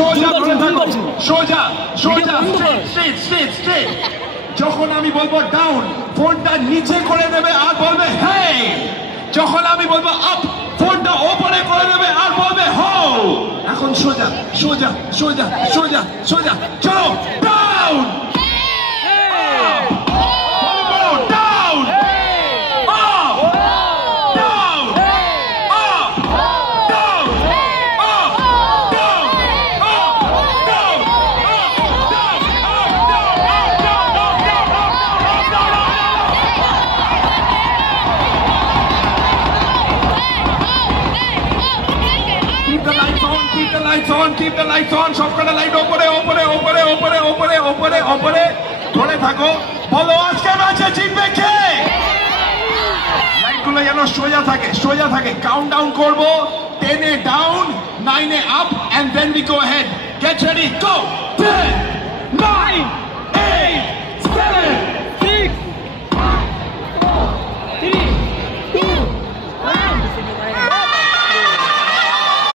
সোজা ধরে থাকো, সোজা সোজা স্ট্রেট স্ট্রেট স্ট্রেট। যখন আমি বলবো ডাউন, ফোনটা নিচে করে দেবে আর বলবে হে। যখন আমি বলবো আপ, ফোনটা ওপরে করে দেবে আর বলবে হো। এখন সোজা সোজা সোজা সোজা সোজা, চলো down down up down up down up down up down Keep the lights on, keep the lights on, keep the lights on. সবকটা লাইট ওপরে ওপরে ওপরে ওপরে ওপরে ওপরে ওপরে ধরে থাকো। বলো আজকে ম্যাচে জিতবে কে? লাইটগুলো যেন সোজা থাকে, সোজা থাকে। কাউন্ট ডাউন করবো, 10 এ ডাউন, 9 এ up, and then we go ahead. Get ready, go! 10